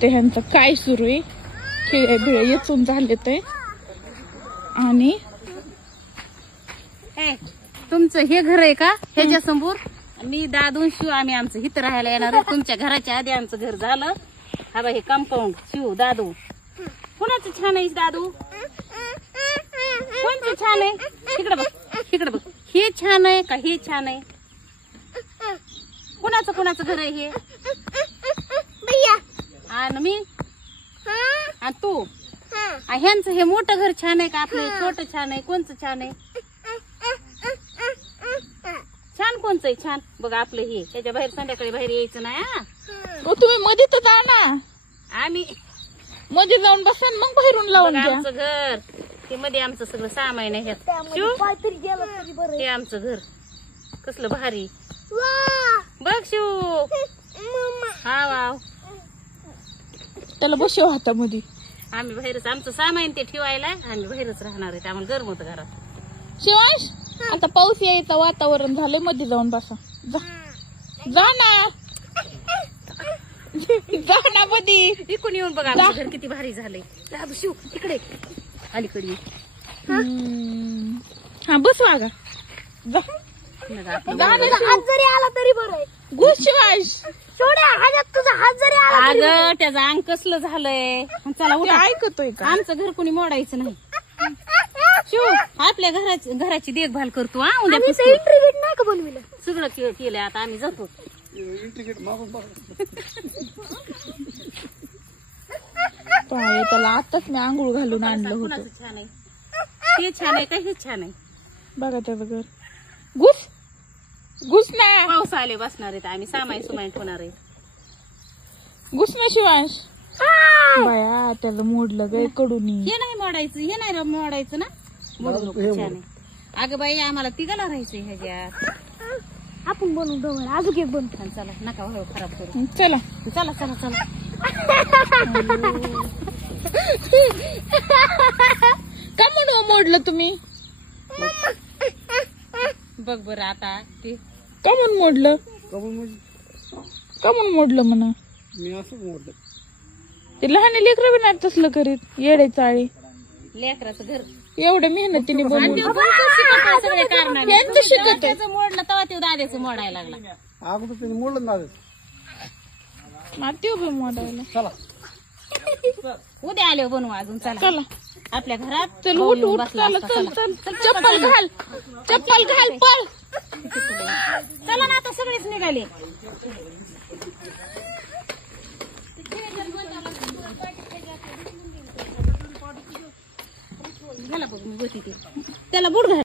ते ह्यांचं काय सुरू आहे, खेळ भेळ येचून झाले ते. आणि तुमचं हे घर आहे का ह्याच्या समोर? मी दादून शिव आम्ही आमचं हित राहायला येणार आहे. तुमच्या घराच्या आधी आमचं घर झालं. हा बा हे कंपाऊंड शिव दादू कुणाचं छान आहे दादू? कोणचं छान आहे? इकडे बघ इकडे बघ. हे छान आहे का हे छान आहे? कुणाचं घर आहे हे? आणि मी आणि तू ह्यांचं हे मोठं घर छान आहे का आपलं छोटं छान आहे? कोणचं छान आहे? छान कोणचं आहे? छान बघा आपलं हे. त्याच्या बाहेर संध्याकाळी बाहेर यायचं नाही. तुम्ही मध्ये तर जा ना. आम्ही मध्ये जाऊन बसा मग बाहेरून लावून घ्या. आमचं घर ते मध्ये आमचं सगळं सामान आहे हे आमचं घर कसलं भारी बघ शिव. हा वाव. त्याला बसव हातामध्ये. आम्ही बाहेरच आमचं सामान ते ठेवायला आम्ही बाहेरच राहणार आहे. आम्हाला गरम होतं घरात. शिवांश आता पाऊस यायचं वातावरण झालंय, मध्ये जाऊन बसा. जा ना जा ना मध्ये. इकडून येऊन बघा आमचं घर किती भारी झालंय. शिव इकडे अलीकडे हा बस वागा. जा हात जरी आला तरी बरं. घुस शिवांश. तुझा हात जरी आला. अगं त्याचं अंग कसलं झालंय. चला उठा. ऐकतोय का? आमचं घर कोणी मोडायचं नाही. शिव आपल्या घराची देखभाल करतो. उद्या इंटरव्ह्यू नाही का बनविलं? सगळं केलंय. आता आम्ही जातो. त्याला आताच मी आंघोळ घालून आणलं होतं. कुणाचं छान आहे? हे छान आहे का हे छान आहे? बघा त्याचं घर. घुस घुस ना. पाऊस आले बसणार आहेत. आम्ही सामाई सुमाई ठेवणार आहे. घुस ना शिवांश. बाया त्याला मोडलं ग कडून. हे नाही मोडायचं. हे नाही मोडायचं ना. मोडू नको. छान आहे. अगं बाई आम्हाला तिघाला राहायचंय ह्याच्यात. आपण बनवू दोन अजून एक बनतो. चला नका व्हावं खराब करू. चला चला चला चला. का म्हणून मोडलं तुम्ही? बघ बरं आता ते का म्हणून मोडलं? का म्हणून मोडलं म्हणा? मी असंच मोडलं. ते लहान लेकरं बी नाही तसलं करीत. येडे चाळी लेकराचं घर एवढ्या मेहनतीने बनवलं. सगळे कारण यांचं शिकत आहे. त्याचं मोडलं तेव्हा ते दाद्याचं मोडायला लागला. अगोदर त्याने मोडलं ना. माती उभी मोडायला. चला उद्या आले बनवू अजून. चला चला आपल्या घरात चल उठ उठ. चल चल चल. चप्पल घाल चप्पल घाल पळ. चला ना आता सगळेच निघाले. त्याला बघ मी होती त्याला बुड घाल.